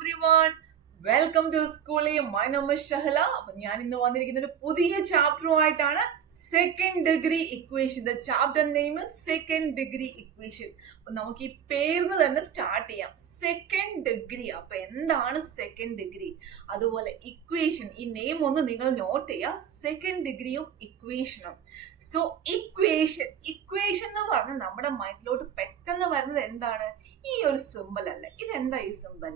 everyone. Welcome to school. My name is Shahla. അപ്പോൾ ഞാൻ ഇന്ന് വന്നിരിക്കുന്ന ഒരു പുതിയ ചാപ്റ്ററുമായിട്ടാണ് second degree equation. The chapter name second degree equation. അപ്പൊ നമുക്ക് ഈ പേരിന് തന്നെ സ്റ്റാർട്ട് ചെയ്യാം. Second degree. അപ്പൊ എന്താണ് സെക്കൻഡ് ഡിഗ്രി? അതുപോലെ ഇക്വേഷൻ, ഈ നെയിം ഒന്ന് നിങ്ങൾ നോട്ട് ചെയ്യുക. സെക്കൻഡ് ഡിഗ്രിയും ഇക്വേഷനും. സോ ഇക്വേഷൻ എന്ന് പറഞ്ഞാൽ നമ്മുടെ മൈൻഡിലോട്ട് പെട്ടെന്ന് വരുന്നത് എന്താണ്? ഈ ഒരു സിമ്പിൾ അല്ല. ഇതെന്താ ഈ സിമ്പിൾ?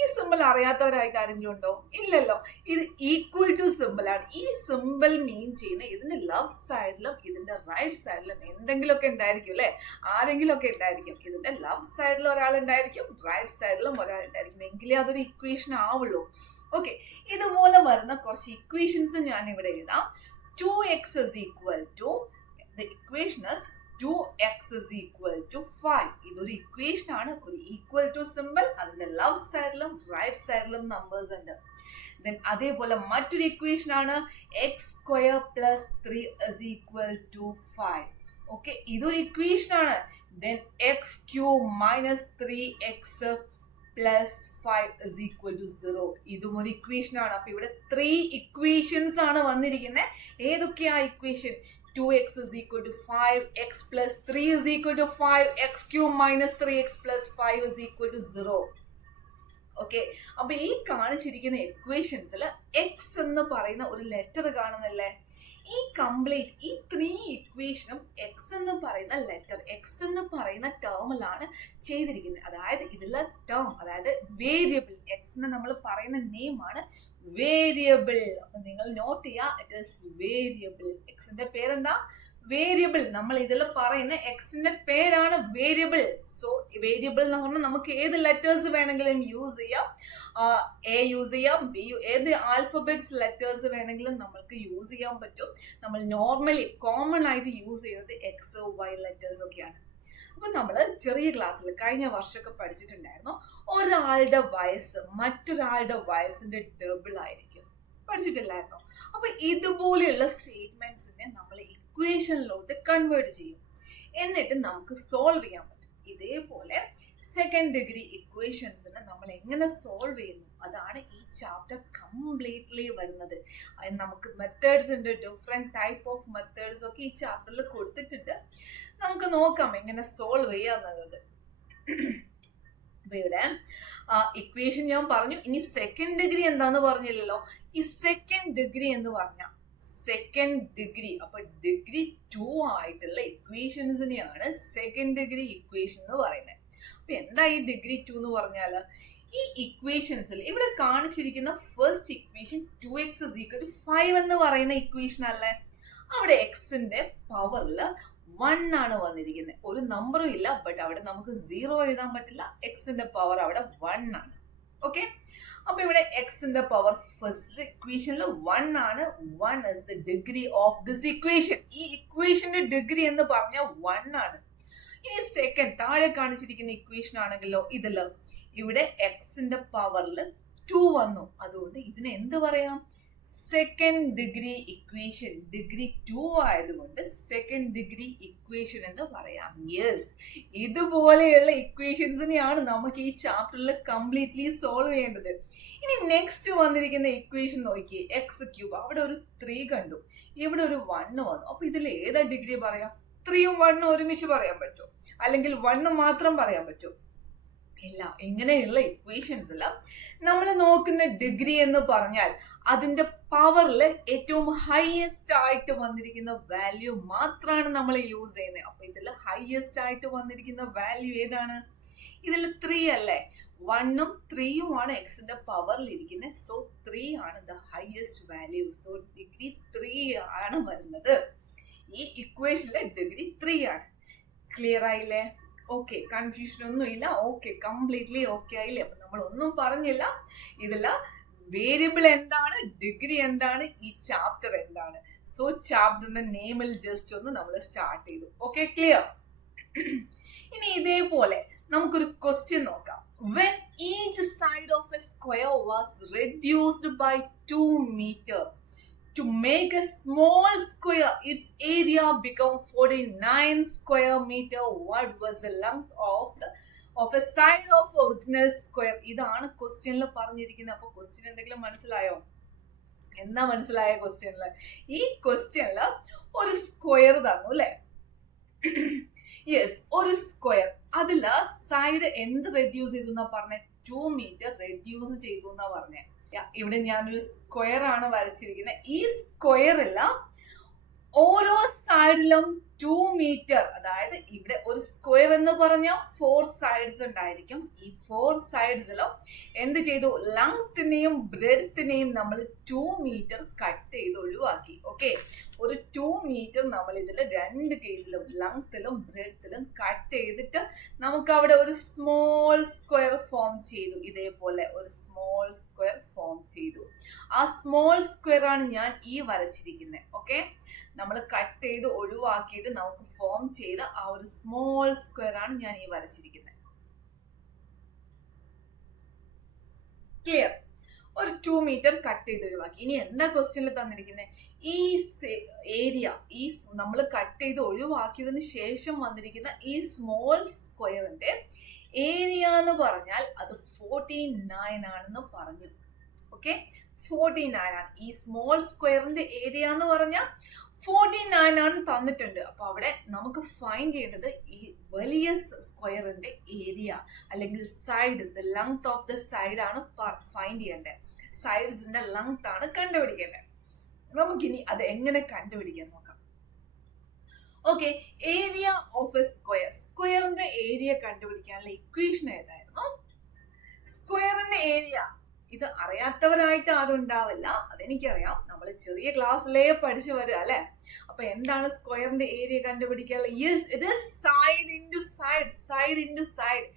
ഈ സിമ്പിൾ അറിയാത്തവരായിട്ട് ആരെങ്കിലും ഉണ്ടോ? ഇല്ലല്ലോ. ഇത് ഈക്വൽ ടു സിമ്പിൾ ആണ്. ഈ സിമ്പിൾ മീൻ ചെയ്യുന്ന ഇതിന്റെ ലെഫ്റ്റ് സൈഡിലും ഇതിന്റെ റൈറ്റ് സൈഡിലും എന്തെങ്കിലുമൊക്കെ ഉണ്ടായിരിക്കും അല്ലെ? ആരെങ്കിലും ഒക്കെ ഉണ്ടായിരിക്കും. ഇതിന്റെ ലെഫ്റ്റ് സൈഡിൽ ഒരാൾ ഉണ്ടായിരിക്കും, റൈറ്റ് സൈഡിലും ഒരാൾ ഉണ്ടായിരിക്കും. എങ്കിലേ അതൊരു ഇക്വേഷൻ ആവുള്ളൂ. ഓക്കെ, ഇതുപോലെ വരുന്ന കുറച്ച് ഇക്വേഷൻസ് ഞാൻ ഇവിടെ എഴുതാം. 2x is equal to, the equation is 2x is equal to 5. ഇതൊരു ഇക്വേഷൻ ആണ്. ഒരു ഈക്വൽ ടു സിമ്പിൾ, അതിന്റെ ലെഫ്റ്റ് സൈഡിലും റൈറ്റ് സൈഡിലും നമ്പേഴ്സ് ഉണ്ട്. ദെൻ അതേപോലെ മറ്റൊരു ഇക്വേഷൻ ആണ് x square plus 3 is equal to 5. Okay, ഇതൊരു ഇക്വേഷൻ ആണ്. Then x cube minus 3x plus 5 is equal to 0. ഇതും ഒരു ഇക്വേഷൻ ആണ്. അപ്പൊ ഇവിടെ 3 ഇക്വേഷൻസ് ആണ് വന്നിരിക്കുന്നത്. ഏതൊക്കെയാ equation? 2x is equal to 5, x plus 3 is equal to 5, x cube minus 3x plus 5 is equal to 0. Okay, അപ്പൊ ഈ കാണിച്ചിരിക്കുന്ന ഇക്വേഷൻസിൽ എക്സ് എന്ന് പറയുന്ന ഒരു ലെറ്റർ കാണുന്നില്ലേ? ഈ കംപ്ലീറ്റ് ഈ 3 ഇക്വേഷനും എക്സ് എന്ന് പറയുന്ന ലെറ്റർ, എക്സ് എന്ന് പറയുന്ന ടേമിലാണ് ചെയ്തിരിക്കുന്നത്. അതായത് ഇതിലെ ടേം, അതായത് വേരിയബിൾ, എക്സിന് നമ്മൾ പറയുന്ന നെയിം ആണ് വേരിയബിൾ. അപ്പൊ നിങ്ങൾ നോട്ട് ചെയ്യുക, ഇറ്റ് ഈസ് വേരിയബിൾ. എക്സിന്റെ പേരെന്താ? വേരിയബിിൾ. നമ്മൾ ഇതിൽ പറയുന്ന എക്സിന്റെ പേരാണ് വേരിയബിൾ. സോ വേരിയബിൾ എന്ന് പറഞ്ഞാൽ നമുക്ക് ഏത് ലെറ്റേഴ്സ് വേണമെങ്കിലും യൂസ് ചെയ്യാം. എ യൂസ് ചെയ്യാം, ബി, ഏത് ആൽഫബറ്റ്സ് ലെറ്റേഴ്സ് വേണമെങ്കിലും നമുക്ക് യൂസ് ചെയ്യാൻ പറ്റും. നമ്മൾ നോർമലി കോമൺ ആയിട്ട് യൂസ് ചെയ്യുന്നത് എക്സ്, വൈ ലെറ്റേഴ്സ് ഒക്കെയാണ്. അപ്പൊ നമ്മൾ ചെറിയ ക്ലാസ്സിൽ കഴിഞ്ഞ വർഷമൊക്കെ പഠിച്ചിട്ടുണ്ടായിരുന്നു, ഒരാളുടെ വയസ്സ് മറ്റൊരാളുടെ വയസ്സിന്റെ ഡബിൾ ആയിരിക്കും. പഠിച്ചിട്ടില്ലായിരുന്നോ? അപ്പൊ ഇതുപോലെയുള്ള സ്റ്റേറ്റ്മെന്റ്സിനെ നമ്മൾ ഇക്വേഷനിലോട്ട് കൺവേർട്ട് ചെയ്യും, എന്നിട്ട് നമുക്ക് സോൾവ് ചെയ്യാൻ പറ്റും. ഇതേപോലെ സെക്കൻഡ് ഡിഗ്രി ഇക്വേഷൻസിനെ നമ്മൾ എങ്ങനെ സോൾവ് ചെയ്യുന്നു, അതാണ് ഈ ചാപ്റ്റർ കംപ്ലീറ്റ്ലി വരുന്നത്. നമുക്ക് മെത്തേഡ്സ് ഉണ്ട്, ഡിഫറെന്റ് ടൈപ്പ് ഓഫ് മെത്തേഡ്സ് ഒക്കെ ഈ ചാപ്റ്ററിൽ കൊടുത്തിട്ടുണ്ട്. നമുക്ക് നോക്കാം എങ്ങനെ സോൾവ് ചെയ്യാന്നുള്ളത്. ഇവിടെ ഇക്വേഷൻ ഞാൻ പറഞ്ഞു. ഇനി സെക്കൻഡ് ഡിഗ്രി എന്താന്ന് പറഞ്ഞില്ലല്ലോ. ഈ സെക്കൻഡ് ഡിഗ്രി എന്ന് പറഞ്ഞ സെക്കൻഡ് ഡിഗ്രി, അപ്പൊ ഡിഗ്രി 2 ആയിട്ടുള്ള ഇക്വേഷൻസിനെയാണ് സെക്കൻഡ് ഡിഗ്രി ഇക്വേഷൻ എന്ന് പറയുന്നത്. അപ്പൊ എന്താ ഈ ഡിഗ്രി 2 എന്ന് പറഞ്ഞാല്? ഈ ഇക്വേഷൻസിൽ ഇവിടെ കാണിച്ചിരിക്കുന്ന first equation 2x is equal to 5 എന്ന് പറയുന്ന ഇക്വേഷൻ അല്ലേ? അവിടെ എക്സിന്റെ പവറിൽ 1 ആണ് വന്നിരിക്കുന്നത്. ഒരു നമ്പറും ഇല്ല, ബട്ട് അവിടെ നമുക്ക് 0 എഴുതാൻ പറ്റില്ല. എക്സിന്റെ പവർ അവിടെ 1 ആണ്. ഓക്കെ, അപ്പൊ ഇവിടെ എക്സിന്റെ പവർ ഫസ്റ്റ് ഇക്വേഷനിൽ 1 ആണ്. 1 is the degree of this equation. ഈ ഇക്വേഷന്റെ ഡിഗ്രി എന്ന് പറഞ്ഞാൽ 1 ആണ്. ഇനി സെക്കൻഡ് താഴെ കാണിച്ചിരിക്കുന്ന ഇക്വേഷൻ ആണെങ്കിലോ, ഇതില് ഇവിടെ എക്സിന്റെ പവറിൽ 2 വന്നു. അതുകൊണ്ട് ഇതിന് എന്ത് പറയാം? Second degree equation. ഡിഗ്രി 2 ആയതുകൊണ്ട് സെക്കൻഡ് ഡിഗ്രി ഇക്വേഷൻ എന്ന് പറയാം. യെസ്, ഇതുപോലെയുള്ള ഇക്വേഷൻസിനെയാണ് നമുക്ക് ഈ ചാപ്റ്ററിൽ കംപ്ലീറ്റ്ലി സോൾവ് ചെയ്യേണ്ടത്. ഇനി നെക്സ്റ്റ് വന്നിരിക്കുന്ന ഇക്വേഷൻ നോക്കിയേ, എക്സ് ക്യൂബ്. അവിടെ ഒരു 3 കണ്ടു, ഇവിടെ ഒരു 1 വന്നു. അപ്പൊ ഇതിൽ ഏതാ ഡിഗ്രി പറയാം? 3യും 1ഉം ഒരുമിച്ച് പറയാൻ പറ്റുമോ? അല്ലെങ്കിൽ 1 മാത്രം പറയാൻ പറ്റുമോ? ഇല്ല. ഇങ്ങനെയുള്ള ഇക്വേഷൻസിൽ നമ്മൾ നോക്കുന്ന ഡിഗ്രി എന്ന് പറഞ്ഞാൽ അതിന്റെ പവറിൽ ഏറ്റവും ഹയസ്റ്റ് ആയിട്ട് വന്നിരിക്കുന്ന വാല്യൂ മാത്രമാണ് നമ്മൾ യൂസ് ചെയ്യുന്നത്. അപ്പൊ ഇതിൽ ഹയസ്റ്റ് ആയിട്ട് വന്നിരിക്കുന്ന വാല്യൂ ഏതാണ്? ഇതിൽ 3 അല്ലേ? 1ഉം 3യും ആണ് എക്സിന്റെ പവറിൽ ഇരിക്കുന്നത്. സോ 3 ആണ് the highest value. So degree 3 ആണ് വരുന്നത്. ഈ ഇക്വേഷനിലെ ഡിഗ്രി 3 ആണ്. ക്ലിയർ ആയില്ലേ? ഓക്കെ, കൺഫ്യൂഷൻ ഒന്നും ഇല്ല. ഓക്കെ, കംപ്ലീറ്റ്ലി ഓക്കെ ആയില്ലേ? അപ്പൊ നമ്മൾ ഒന്നും പറഞ്ഞില്ല. ഇതില വേരിയബിൾ എന്താണ്, ഡിഗ്രി എന്താണ്, ഈ ചാപ്റ്റർ എന്താണ്. സോ ചാപ്റ്ററിന്റെ നെയിമിൽ ജസ്റ്റ് ഒന്ന് നമ്മൾ സ്റ്റാർട്ട് ചെയ്തു. Okay, clear? ഇനി ഇതേപോലെ നമുക്കൊരു ക്വസ്റ്റ്യൻ നോക്കാം. When each side of a square was reduced by 2 meters, to make a small square, its area become 49 square meter. What was the length of a side of original square. ഇതാണ് ക്വസ്റ്റ്യനിൽ പറഞ്ഞിരിക്കുന്നത്. അപ്പൊ question എന്തെങ്കിലും മനസ്സിലായോ? എന്താ മനസ്സിലായ ക്വസ്റ്റ്യനില്? ഈ ക്വസ്റ്റ്യനില് ഒരു സ്ക്വയർ തന്നു അല്ലെ? യെസ്, ഒരു സ്ക്വയർ. അതില് സൈഡ് എന്ത് റെഡ്യൂസ് ചെയ്തു എന്നാ പറഞ്ഞ? 2 മീറ്റർ റെഡ്യൂസ് ചെയ്തു എന്നാ പറഞ്ഞേ. ഇവിടെ ഞാനൊരു സ്ക്വയർ ആണ് വരച്ചിരിക്കുന്നത്. ഈ സ്ക്വയറില് ഓരോ സൈഡിലും 2 മീറ്റർ, അതായത് ഇവിടെ ഒരു സ്ക്വയർ എന്ന് പറഞ്ഞാൽ 4 സൈഡ്സ് ഉണ്ടായിരിക്കും. ഈ 4 സൈഡ്സിലും എന്ത് ചെയ്തു? ലെങ്ത്തിനെയും ബ്രെഡ്ത്തിനെയും നമ്മൾ 2 മീറ്റർ കട്ട് ചെയ്ത് ഒഴിവാക്കി. ഓക്കെ, ഒരു 2 മീറ്റർ നമ്മൾ ഇതിൽ രണ്ട് കേസിലും ലെങ്ത്തിലും ബ്രെഡ്ത്തിലും കട്ട് ചെയ്തിട്ട് നമുക്ക് അവിടെ ഒരു സ്മോൾ സ്ക്വയർ ഫോം ചെയ്തു. ഇതേപോലെ ഒരു സ്മോൾ സ്ക്വയർ ഫോം ചെയ്തു. ആ സ്മോൾ സ്ക്വയർ ആണ് ഞാൻ ഈ വരച്ചിരിക്കുന്നത്. ഓക്കെ, നമ്മൾ കട്ട് ചെയ്ത് ഒഴിവാക്കിയിട്ട് നമുക്ക് ഫോം ചെയ്ത ആ ഒരു സ്മോൾ സ്ക്വയർ ആണ് ഞാൻ ഈ വരച്ചിരിക്കുന്നത്. ക്ലിയർ? ഒരു 2 മീറ്റർ കട്ട് ചെയ്ത് ഒഴിവാക്കി. ഇനി എന്താ ക്വസ്റ്റ്യനിൽ തന്നിരിക്കുന്നത്? ഈ ഏരിയ, ഈ നമ്മൾ കട്ട് ചെയ്ത് ഒഴിവാക്കിയതിന് ശേഷം വന്നിരിക്കുന്ന ഈ സ്മോൾ സ്ക്വയറിന്റെ ഏരിയ എന്ന് പറഞ്ഞാൽ അത് 49 ആണെന്ന് പറഞ്ഞു. ഓക്കെ, 49 ആണ് ഈ സ്മോൾ സ്ക്വയറിന്റെ ഏരിയ എന്ന് പറഞ്ഞാൽ 49 ആണ് തന്നിട്ടുണ്ട്. അപ്പൊ അവിടെ നമുക്ക് ഫൈൻഡ് ചെയ്യേണ്ടത് ഈ വലിയ സ്ക്വയറിന്റെ ഏരിയ അല്ലെങ്കിൽ side, the length of the side ആണ് ഫൈൻഡ് ചെയ്യേണ്ടത്. സൈഡ്സിന്റെ ലെങ്ത് ആണ് കണ്ടുപിടിക്കേണ്ടത്. നമുക്കിനി അത് എങ്ങനെ കണ്ടുപിടിക്കാൻ നോക്കാം. Okay, area of A square. സ്ക്വയറിന്റെ ഏരിയ കണ്ടുപിടിക്കാനുള്ള ഇക്വേഷൻ ഏതായിരുന്നു? സ്ക്വയറിന്റെ ഏരിയ ഇത് അറിയാത്തവരായിട്ട് ആരും ഉണ്ടാവില്ല, അതെനിക്കറിയാം. നമ്മൾ ചെറിയ ക്ലാസ്സിലേ പഠിച്ചു വരിക അല്ലെ? അപ്പൊ എന്താണ് സ്ക്വയറിന്റെ ഏരിയ കണ്ടുപിടിക്കാനുള്ള? Yes, it is side into side. Side into side.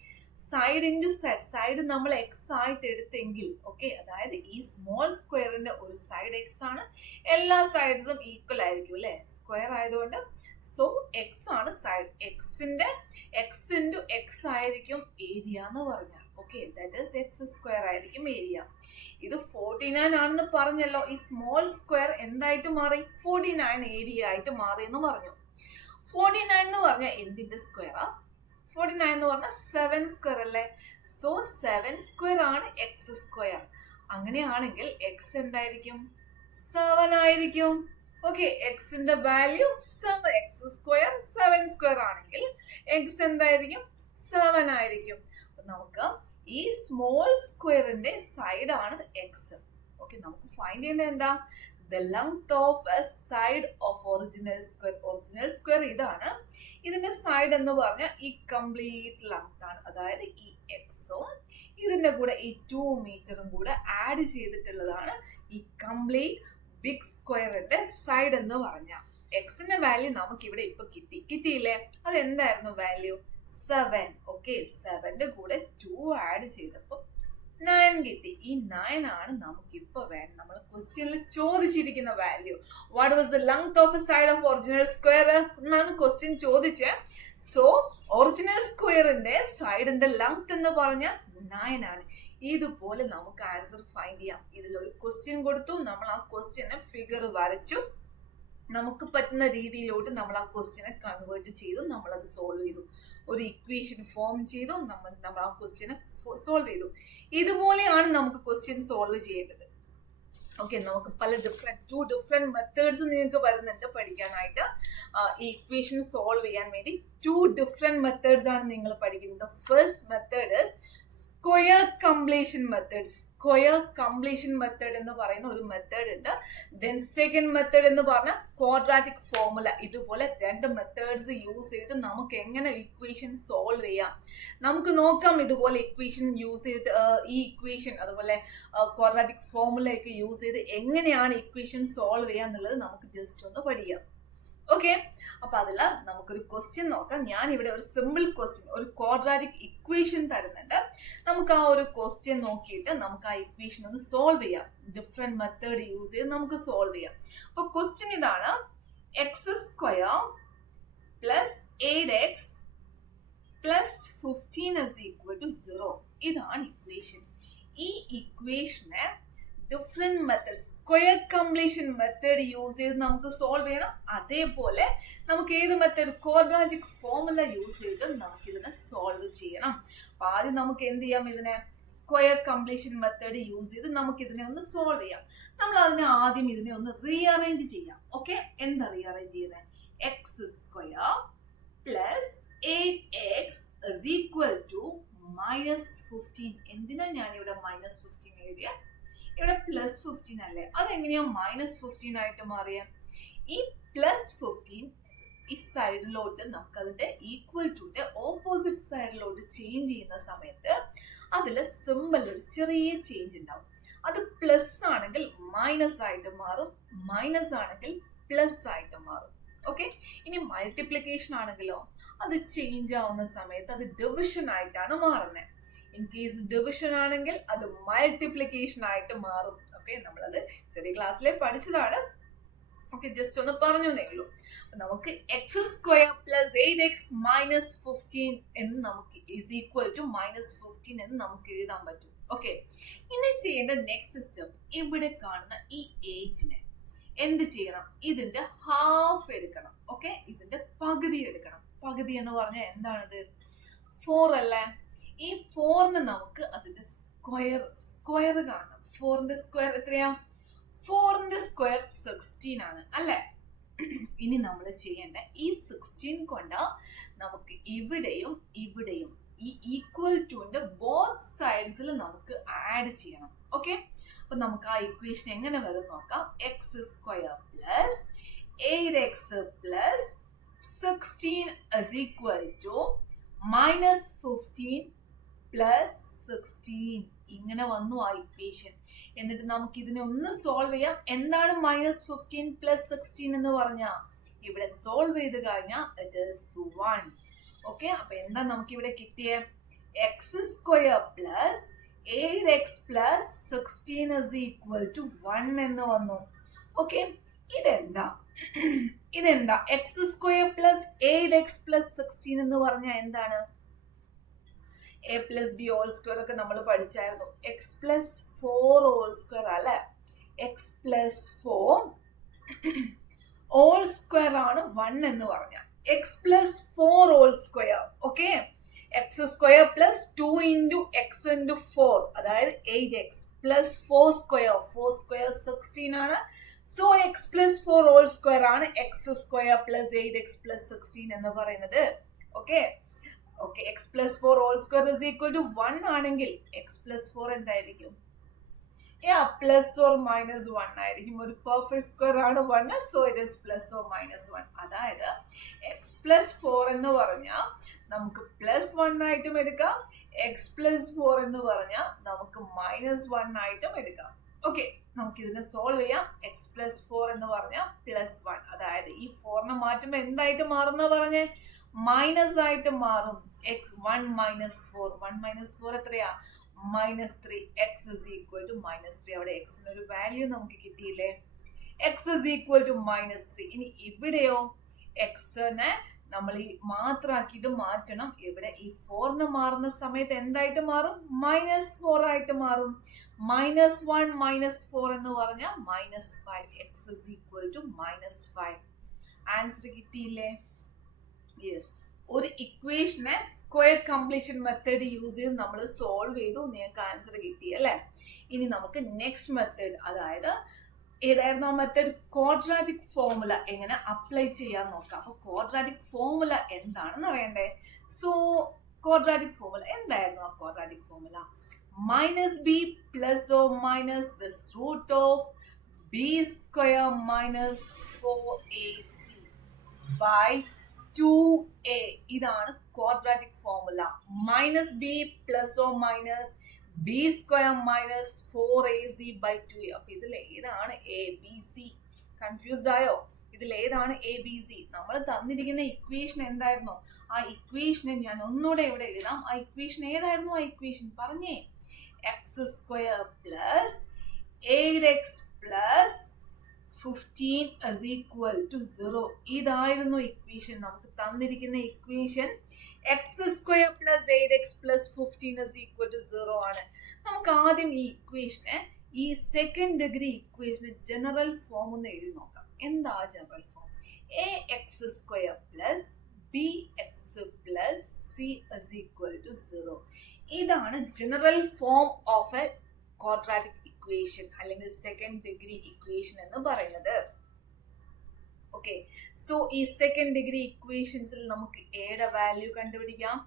Side into side. Side നമ്മൾ എക്സ് ആയിട്ട് എടുത്തെങ്കിൽ, ഓക്കെ, അതായത് ഈ സ്മോൾ സ്ക്വയറിന്റെ ഒരു സൈഡ് എക്സ് ആണ്. എല്ലാ സൈഡ്സും ഈക്വൽ ആയിരിക്കും അല്ലെ? സ്ക്വയർ ആയതുകൊണ്ട്. സോ എക്സ് ആണ് സൈഡ്. എക്സ് ഇൻറ്റു എക്സ് ആയിരിക്കും ഏരിയ എന്ന് പറഞ്ഞാൽ. Okay, that is X square ആയിരിക്കും ഏരിയ. ഇത് 49 ആണെന്ന് പറഞ്ഞല്ലോ. ഈ സ്മോൾ സ്ക്വയർ എന്തായിട്ട് മാറി? 49 ഏരിയ ആയിട്ട് മാറി എന്ന് പറഞ്ഞു. 49 എന്ന് പറഞ്ഞാൽ എന്തിന്റെ സ്ക്വയറാ? 49 എന്ന് പറഞ്ഞാൽ 7 സ്ക്വയർ അല്ലേ? സോ 7 സ്ക്വയർ ആണ് എക്സ് സ്ക്വയർ. അങ്ങനെയാണെങ്കിൽ എക്സ് എന്തായിരിക്കും? 7 ആയിരിക്കും. ഓക്കെ, എക്സിന്റെ വാല്യൂ 7. എക്സ് സ്ക്വയർ 7 സ്ക്വയർ ആണെങ്കിൽ എക്സ് എന്തായിരിക്കും? 7 ആയിരിക്കും. നമുക്ക് ഈ സ്മോൾ സ്ക്വയറിന്റെ സൈഡ് ആണ് എക്സ്. ഓക്കെ, നമുക്ക് ഫൈൻഡ് ചെയ്യേണ്ടത് എന്താ? The length of a side of original square. Original square ഇതാണ്. ഇതിന്റെ സൈഡ് എന്ന് പറഞ്ഞാൽ ഈ കംപ്ലീറ്റ് ലെങ്ത് ആണ്. അതായത് ഈ എക്സും ഇതിന്റെ കൂടെ ഈ 2 മീറ്ററും കൂടെ ആഡ് ചെയ്തിട്ടുള്ളതാണ് ഈ കംപ്ലീറ്റ് ബിഗ് സ്ക്വയറിന്റെ സൈഡ് എന്ന് പറഞ്ഞാൽ. എക്സിന്റെ വാല്യൂ നമുക്ക് ഇവിടെ ഇപ്പൊ കിട്ടിയില്ലേ? അത് എന്തായിരുന്നു വാല്യൂ? 7. ഓക്കെ, 7ന്റെ കൂടെ 2 ആഡ് ചെയ്തപ്പോൾ 9 കിട്ടി. ഈ 9 ആണ് നമുക്ക് ഇപ്പൊ വേണം. നമ്മൾ ക്വസ്റ്റ്യനിൽ ചോദിച്ചിരിക്കുന്ന value. What was the length of a side of original square എന്നാണ് ക്വസ്റ്റ്യൻ ചോദിച്ചത്. സോ ഒറിജിനൽ സ്ക്വയറിന്റെ സൈഡിന്റെ ലെങ്ത് എന്ന് പറഞ്ഞാൽ 9 ആണ്. ഇതുപോലെ നമുക്ക് ആൻസർ ഫൈൻഡ് ചെയ്യാം. ഇതിലൊരു ക്വസ്റ്റ്യൻ കൊടുത്തു, നമ്മൾ ആ ക്വസ്റ്റ്യനെ ഫിഗർ വരച്ചു, നമുക്ക് പറ്റുന്ന രീതിയിലോട്ട് നമ്മൾ ആ ക്വസ്റ്റ്യനെ കൺവേർട്ട് ചെയ്തു, നമ്മൾ അത് സോൾവ് ചെയ്തു. ഒരു ഇക്വേഷൻ ഫോം ചെയ്തു, നമ്മൾ ആ ക്വസ്റ്റ്യനെ സോൾവ് ചെയ്തു. ഇതുപോലെയാണ് നമുക്ക് ക്വസ്റ്റ്യൻ സോൾവ് ചെയ്യേണ്ടത്. ഓക്കെ, നമുക്ക് പല ടു ഡിഫറെന്റ് മെത്തേഡ്സ് നിങ്ങൾക്ക് വരുന്നുണ്ട് പഠിക്കാനായിട്ട്. ഈ ഇക്വേഷൻ സോൾവ് ചെയ്യാൻ വേണ്ടി 2 ഡിഫറെന്റ് മെത്തേഡ്സ് ആണ് നിങ്ങൾ പഠിക്കുന്നത്. First method square completion method. Square completion method എന്ന് പറയുന്ന ഒരു മെത്തേഡ് ഉണ്ട്. ദെൻ സെക്കൻഡ് മെത്തേഡ് എന്ന് പറഞ്ഞാൽ ക്വാഡ്രാറ്റിക് ഫോർമുല. ഇതുപോലെ 2 മെത്തേഡ്സ് യൂസ് ചെയ്തിട്ട് നമുക്ക് എങ്ങനെ ഇക്വേഷൻ സോൾവ് ചെയ്യാം നമുക്ക് നോക്കാം. ഇതുപോലെ ഇക്വേഷൻ യൂസ് ചെയ്തിട്ട് ഈ ഇക്വേഷൻ അതുപോലെ ക്വാഡ്രാറ്റിക് ഫോർമുല ഒക്കെ യൂസ് ചെയ്ത് എങ്ങനെയാണ് ഇക്വേഷൻ സോൾവ് ചെയ്യുക എന്നുള്ളത് നമുക്ക് ജസ്റ്റ് ഒന്ന് പഠിക്കാം. ഓക്കെ, അപ്പൊ അതില് നമുക്കൊരു ക്വസ്റ്റ്യൻ നോക്കാം. ഞാൻ ഇവിടെ ഒരു സിമ്പിൾ ക്വസ്റ്റ്യൻ, ഒരു ക്വാഡ്രാറ്റിക് ഇക്വേഷൻ തരുന്നുണ്ട്. നമുക്ക് ആ ഒരു ക്വസ്റ്റ്യൻ നോക്കിയിട്ട് നമുക്ക് ആ ഇക്വേഷൻ ഒന്ന് സോൾവ് ചെയ്യാം. ഡിഫറെന്റ് മെത്തേഡ് യൂസ് ചെയ്ത് നമുക്ക് സോൾവ് ചെയ്യാം. അപ്പൊ ക്വസ്റ്റ്യൻ ഇതാണ്: x square plus 8x plus 15 is equal to 0. ഇതാണ് ഇക്വേഷൻ. ഈ ഇക്വേഷനെ different method square completion method use ചെയ്ത് നമുക്ക് സോൾവ് ചെയ്യണം. അതേപോലെ നമുക്ക് ഏത് മെത്തേഡ് ക്വാഡ്രാറ്റിക് ഫോർമുല യൂസ് ചെയ്തിട്ട് നമുക്ക് ഇതിനെ സോൾവ് ചെയ്യണം. അപ്പൊ ആദ്യം നമുക്ക് എന്ത് ചെയ്യാം, ഇതിനെ സ്ക്വയർ കംപ്ലീഷൻ മെത്തേഡ് യൂസ് ചെയ്ത് നമുക്ക് ഇതിനെ ഒന്ന് സോൾവ് ചെയ്യാം. നമ്മൾ അതിനെ ആദ്യം ഇതിനെ ഒന്ന് റീഅറേഞ്ച് ചെയ്യാം. ഓക്കെ, എന്താ റീഅറേഞ്ച് ചെയ്യുന്നത്? X square plus 8x is equal to -15. എന്തിനാ ഞാൻ ഇവിടെ -15 എഴുതിയ? ഇവിടെ +15 അല്ലേ? അതെങ്ങനെയാ -15 ആയിട്ട് മാറിയ? ഈ +15 ഈ സൈഡിലോട്ട് നമുക്ക് അതിന്റെ ഈക്വൽ ടുന്റെ ഓപ്പോസിറ്റ് സൈഡിലോട്ട് ചേഞ്ച് ചെയ്യുന്ന സമയത്ത് അതില് സിമ്പിൾ ഒരു ചെറിയ ചേഞ്ച് ഉണ്ടാവും. അത് പ്ലസ് ആണെങ്കിൽ മൈനസ് ആയിട്ട് മാറും, മൈനസ് ആണെങ്കിൽ പ്ലസ് ആയിട്ട് മാറും. ഓക്കെ, ഇനി മൾട്ടിപ്ലിക്കേഷൻ ആണെങ്കിലോ അത് ചേഞ്ച് ആവുന്ന സമയത്ത് അത് ഡിവിഷൻ ആയിട്ടാണ് മാറുന്നത്. ഇൻ കേസ് ഡിവിഷൻ ആണെങ്കിൽ അത് മൾട്ടിപ്ലിക്കേഷൻ ആയിട്ട് മാറും. ഓക്കെ, നമ്മളത് ചെറിയ ക്ലാസ്സിലെ പഠിച്ചതാണ്. ഓക്കെ, ജസ്റ്റ് ഒന്ന് പറഞ്ഞേ ഉള്ളൂ. നമുക്ക് X square plus 8x minus 15 എന്ന് നമുക്ക് ഈസ് ഈക്വൽ ടു -15 എന്ന് നമുക്ക് എഴുതാൻ പറ്റും. ഓക്കെ, ഇനി ചെയ്യേണ്ട നെക്സ്റ്റ് സ്റ്റെപ്പ്, ഇവിടെ കാണുന്ന ഈ 8നെ എന്ത് ചെയ്യണം? ഇതിന്റെ ഹാഫ് എടുക്കണം. ഓക്കെ, ഇതിന്റെ പകുതി എടുക്കണം. പകുതി എന്ന് പറഞ്ഞാൽ എന്താണിത്? 4 അല്ലേ? ഈ 4ന് നമുക്ക് അതിന്റെ സ്ക്വയർ കാണണം. 4ന്റെ സ്ക്വയർ എത്രയാ? 4ന്റെ സ്ക്വയർ 16 ആണ് അല്ലെ? ഇനി നമ്മൾ ചെയ്യേണ്ട ഈ 16 കൊണ്ട് നമുക്ക് ഇവിടെയും ഇവിടെയും ഈ ഈക്വൽ ടുന്റെ ബോത്ത് സൈഡ്സിൽ നമുക്ക് ആഡ് ചെയ്യണം. ഓക്കെ, അപ്പൊ നമുക്ക് ആ ഇക്വേഷൻ എങ്ങനെ വരും നോക്കാം. X square plus 8x plus 16 is equal to -15 plus 16. ഇങ്ങനെ വന്നു ആ ഇക്വേഷൻ. എന്നിട്ട് നമുക്ക് ഇതിനെ ഒന്ന് സോൾവ് ചെയ്യാം. എന്താണ് -15 പ്ലസ് 16 എന്ന് പറഞ്ഞാൽ? ഇവിടെ സോൾവ് ചെയ്ത് കഴിഞ്ഞാൽ ഇറ്റ് ഈസ് 1. ഓക്കെ, അപ്പൊ എന്താ നമുക്ക് ഇവിടെ കിട്ടിയ? X square plus 8x plus 16 is equal to 1 എന്ന് വന്നു. ഓക്കെ, ഇതെന്താ? X square plus 8x plus 16 എന്ന് പറഞ്ഞാൽ എന്താണ്? a plus B whole square ഒക്കെ നമ്മൾ പഠിച്ചായിരുന്നു. എക്സ് പ്ലസ് 4 ഹോൾ സ്ക്വയർ അല്ലെ? എക്സ് പ്ലസ് 4 ഹോൾ സ്ക്വയർ ആണ് 1 എന്ന് പറഞ്ഞാൽ. X plus 4 whole square. Okay, x square plus 2 into x into 4 അതായത് 8x പ്ലസ് 4 സ്ക്വയർ. 4 സ്ക്വയർ 16 ആണ്. So x plus 4 whole square ആണ് x square plus 8x plus 16 എന്ന് പറയുന്നത്. Okay, x plus 4 whole square is equal to 1 ആണെങ്കിൽ X plus 4 എന്തായിരിക്കും? Plus or minus 1 ആയിരിക്കും. ഒരു perfect square ആണ് 1, so it is plus or minus 1. അതായത് X plus 4 എന്ന് പറഞ്ഞാൽ നമുക്ക് പ്ലസ് 1 ആയിട്ടും എടുക്കാം, എക്സ് പ്ലസ് 4 എന്ന് പറഞ്ഞാൽ നമുക്ക് -1 ആയിട്ടും എടുക്കാം. ഓക്കെ, നമുക്ക് ഇതിനെ സോൾവ് ചെയ്യാം. എക്സ് പ്ലസ് 4 എന്ന് പറഞ്ഞാൽ പ്ലസ് 1, അതായത് ഈ 4നെ മാറ്റുമ്പോൾ എന്തായിട്ട് മാറുന്ന പറഞ്ഞേ? മൈനസ് ആയിട്ട് മാറും. x1 minus 4. 1 മൈനസ് 4 എത്രയാ? -3. X is equal to -3. അവിടെ എക്സിന് ഒരു വാല്യൂ നമുക്ക് കിട്ടിയില്ലേ? X is equal to -3. ഇനി ഇവിടെയോ എക്സിനെ നമ്മൾ ഈ മാത്രാക്കിയിട്ട് മാറ്റണം. ഇവിടെ ഈ 4ന് മാറുന്ന സമയത്ത് എന്തായിട്ട് മാറും? -4 ആയിട്ട് മാറും. -1 -4 എന്ന് പറഞ്ഞാൽ -5. X is equal to -5. Answer കിട്ടിയില്ലേ? യെസ്, ഒരു ഇക്വേഷനെ സ്ക്വയർ കംപ്ലീഷൻ മെത്തേഡ് യൂസ് ചെയ്ത് നമ്മൾ സോൾവ് ചെയ്തു. നിങ്ങൾക്ക് ആൻസർ കിട്ടി അല്ലേ? ഇനി നമുക്ക് നെക്സ്റ്റ് മെത്തേഡ്, അതായത് ഏതായിരുന്നു ആ മെത്തേഡ്? ക്വാഡ്രാറ്റിക് ഫോർമുല എങ്ങനെ അപ്ലൈ ചെയ്യാൻ നോക്കാം. അപ്പൊ ക്വാഡ്രാറ്റിക് ഫോർമുല എന്താണെന്ന് അറിയണ്ടേ? സോ ക്വാഡ്രാറ്റിക് ഫോർമുല എന്തായിരുന്നു? ആ quadratic formula -b plus or minus this root of b square minus 4ac by 2a. ഇതാണ് quadratic formula. -b plus or minus b square minus 4ac by 2a. അപ്പൊ ഇതിൽ ഏതാണ് a b c? Confused ആയോ? ഇതിൽ ഏതാണ് a b c? നമ്മൾ തന്നിരിക്കുന്ന equation എന്തായിരുന്നു? ആ ഇക്വേഷനെ ഞാൻ ഒന്നുകൂടെ ഇവിടെ എഴുതാം. ആ ഇക്വേഷൻ ഏതായിരുന്നു? ആ ഇക്വേഷൻ പറഞ്ഞേ. X square plus 8x plus 15 is equal to 0. ഇതായിരുന്നു ഇക്വേഷൻ. നമുക്ക് തന്നിരിക്കുന്ന equation X square plus 8x plus 15 is equal to 0 ആണ്. നമുക്ക് ആദ്യം ഈ ഇക്വേഷനെ ഈ സെക്കൻഡ് ഡിഗ്രി ഇക്വേഷന് ജനറൽ ഫോം ഒന്ന് എഴുതി നോക്കാം. എന്താ general form? A x square plus B x plus C is equal to 0. ഇതാണ് general form of a quadratic equation അല്ലെങ്കിൽ സെക്കൻഡ് ഡിഗ്രി ഇക്വേഷൻ എന്ന് പറയുന്നത്. ഓക്കെ, സോ ഈ സെക്കൻഡ് ഡിഗ്രി ഇക്വേഷൻസിൽ നമുക്ക് എയുടെ വാല്യൂ കണ്ടുപിടിക്കാം,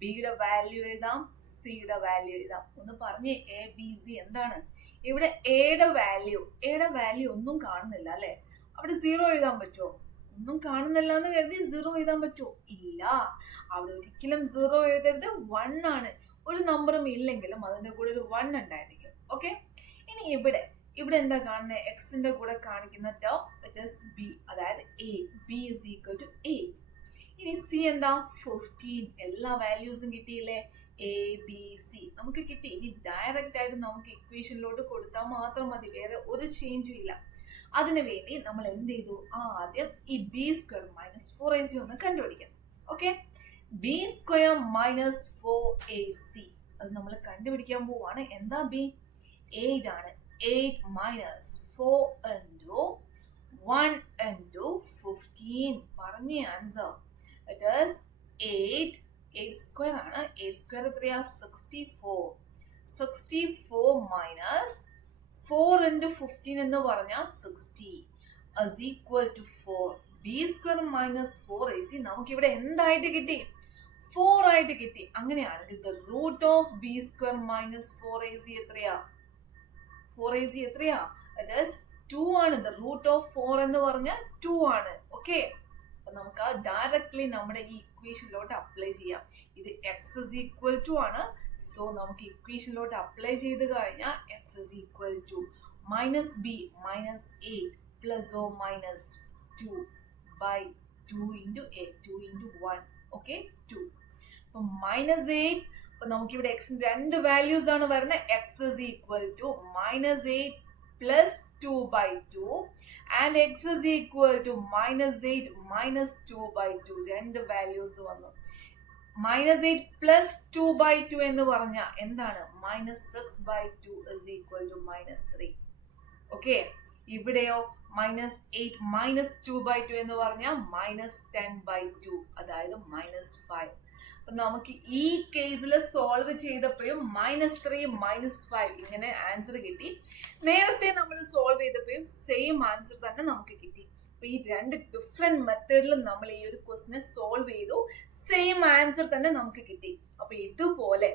ബിയുടെ വാല്യൂ എഴുതാം, സിയുടെ വാല്യൂ എഴുതാം. ഒന്ന് പറഞ്ഞേ, എ ബി സി എന്താണ്? ഇവിടെ എയുടെ വാല്യൂ ഒന്നും കാണുന്നില്ല അല്ലെ? അവിടെ 0 എഴുതാൻ പറ്റുമോ? ഒന്നും കാണുന്നില്ല എന്ന് കരുതി 0 എഴുതാൻ പറ്റുമോ? ഇല്ല, അവിടെ ഒരിക്കലും 0 എഴുതരുത്. 1 ആണ്. ഒരു നമ്പറും ഇല്ലെങ്കിലും അതിന്റെ കൂടെ ഒരു 1 ഉണ്ടായിരിക്കും. ഓക്കെ, ഇനി ഇവിടെ എന്താ കാണുന്നത്? എക്സിന്റെ കൂടെ കാണിക്കുന്ന ടേം ഇറ്റ് ഈസ് ബി, അതായത് 8. B is equal to 8. ഇനി സി എന്താ? 15. എല്ലാ വാല്യൂസും കിട്ടിയില്ലേ? എ ബി സി നമുക്ക് കിട്ടി. ഇനി ഡയറക്റ്റ് ആയിട്ട് നമുക്ക് ഇക്വേഷനിലോട്ട് കൊടുത്താൽ മാത്രം മതി, വേറെ ഒരു ചേഞ്ചും ഇല്ല. അതിനു വേണ്ടി നമ്മൾ എന്ത് ചെയ്തു? ആദ്യം ഈ ബി സ്ക്വയർ മൈനസ് 4ac ഒന്ന് കണ്ടുപിടിക്കാം. Okay, B square minus 4ac അത് നമ്മൾ കണ്ടുപിടിക്കാൻ പോവാണ്. എന്താ ബി? 8 ആണ്. 8 minus 4 into 1 into 15. പറഞ്ഞ ആൻസർ it is 8 square ആണ്. 8 square എത്രയാ? 64. 64 minus 4 into 15 എന്ന് പറഞ്ഞാൽ 60 is equal to 4. b square minus 4ac നമുക്ക് ഇവിടെ എന്തായിട്ട് കിട്ടി? 4 ആയിട്ട് കിട്ടി. അങ്ങനെയാണെങ്കിൽ the root of b square minus 4ac എത്രയാ? 4ac എത്രയാ? It is 2 ആണ്. the root of 4 എന്ന് പറഞ്ഞാൽ 2 ആണ്. ഓക്കെ, അപ്പൊ നമുക്ക് ഡയറക്ട്ലി നമ്മുടെ ഈ ഇക്വേഷനിലോട്ട് അപ്ലൈ ചെയ്യാം. ഇത് x is equal to ആണ്. സോ നമുക്ക് ഇക്വേഷനിലോട്ട് അപ്ലൈ ചെയ്ത് കഴിഞ്ഞാൽ x is equal to minus b minus 8 plus or minus 2 by 2 into a 2 into 1. Okay, 2. അപ്പൊ minus 8. അപ്പൊ നമുക്കിവിടെ എക്സിന്റെ രണ്ട് വാല്യൂസ് ആണ് വരുന്നത്. X is equal to minus 8 plus 2 by 2 and x is equal to minus 8 minus 2 by 2. രണ്ട് values വന്നു. Minus 8 plus 2 by 2 എന്ന് പറഞ്ഞാൽ എന്താണ്? Minus 6 by 2 is equal to minus 3. Okay, ഇവിടെയോ മൈനസ് 8 മൈനസ് 2 by 2 എന്ന് പറഞ്ഞാൽ മൈനസ് 10 by 2, അതായത് minus 5. നമുക്ക് ഈ കേസിൽ സോൾവ് ചെയ്തപ്പോഴും -3 -5 ഇങ്ങനെ ആൻസർ കിട്ടി. നേരത്തെ നമ്മൾ സോൾവ് ചെയ്തപ്പോഴും സെയിം ആൻസർ തന്നെ നമുക്ക് കിട്ടി. അപ്പൊ ഈ രണ്ട് ഡിഫറെന്റ് മെത്തേഡിലും നമ്മൾ ഈ ഒരു ക്വസ്റ്റിനെ സോൾവ് ചെയ്തു, സെയിം ആൻസർ തന്നെ നമുക്ക് കിട്ടി. അപ്പൊ ഇതുപോലെ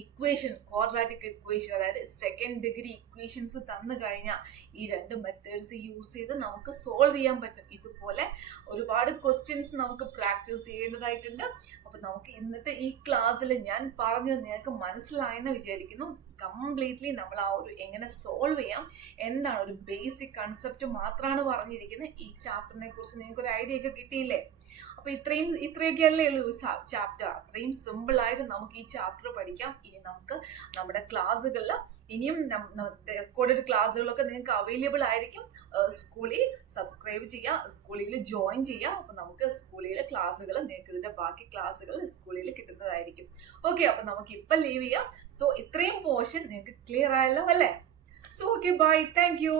ഇക്വേഷൻ, ക്വാഡ്രാറ്റിക് ഇക്വേഷൻ, അതായത് സെക്കൻഡ് ഡിഗ്രി ഇക്വേഷൻസ് തന്നു കഴിഞ്ഞാൽ ഈ രണ്ട് മെത്തേഡ്സ് യൂസ് ചെയ്ത് നമുക്ക് സോൾവ് ചെയ്യാൻ പറ്റും. ഇതുപോലെ ഒരുപാട് ക്വസ്റ്റ്യൻസ് നമുക്ക് പ്രാക്ടീസ് ചെയ്യേണ്ടതായിട്ടുണ്ട്. അപ്പൊ നമുക്ക് ഇന്നത്തെ ഈ ക്ലാസ്സിൽ ഞാൻ പറഞ്ഞത് നിങ്ങൾക്ക് മനസ്സിലായെന്ന് വിചാരിക്കുന്നു. കംപ്ലീറ്റ്ലി നമ്മൾ ആ ഒരു എങ്ങനെ സോൾവ് ചെയ്യാം, എന്താണ് ഒരു ബേസിക് കൺസെപ്റ്റ് മാത്രമാണ് പറഞ്ഞിരിക്കുന്നത്. ഈ ചാപ്റ്ററിനെ കുറിച്ച് നിങ്ങൾക്ക് ഒരു ഐഡിയ ഒക്കെ കിട്ടിയില്ലേ? അപ്പൊ ഇത്രയൊക്കെ അല്ലേ ഉള്ളൂ ചാപ്റ്റർ. അത്രയും സിമ്പിൾ ആയിട്ട് നമുക്ക് ഈ ചാപ്റ്റർ പഠിക്കാം. ഇനി നമുക്ക് നമ്മുടെ ക്ലാസ്സുകളിൽ ഇനിയും റെക്കോർഡഡ് ക്ലാസ്സുകളൊക്കെ നിങ്ങൾക്ക് അവൈലബിൾ ആയിരിക്കും. സ്കൂളിൽ സബ്സ്ക്രൈബ് ചെയ്യുക, സ്കൂളിൽ ജോയിൻ ചെയ്യുക. അപ്പൊ നമുക്ക് സ്കൂളിലെ ക്ലാസ്സുകൾ, നിങ്ങൾക്ക് ഇതിന്റെ ബാക്കി ക്ലാസ്സുകൾ സ്കൂളിൽ കിട്ടുന്നതായിരിക്കും. ഓക്കെ, അപ്പൊ നമുക്ക് ഇപ്പൊ ലീവ് ചെയ്യാം. സോ ഇത്രയും പോർഷൻ നിങ്ങൾക്ക് ക്ലിയർ ആയല്ലോ അല്ലേ? So okay, bye, thank U.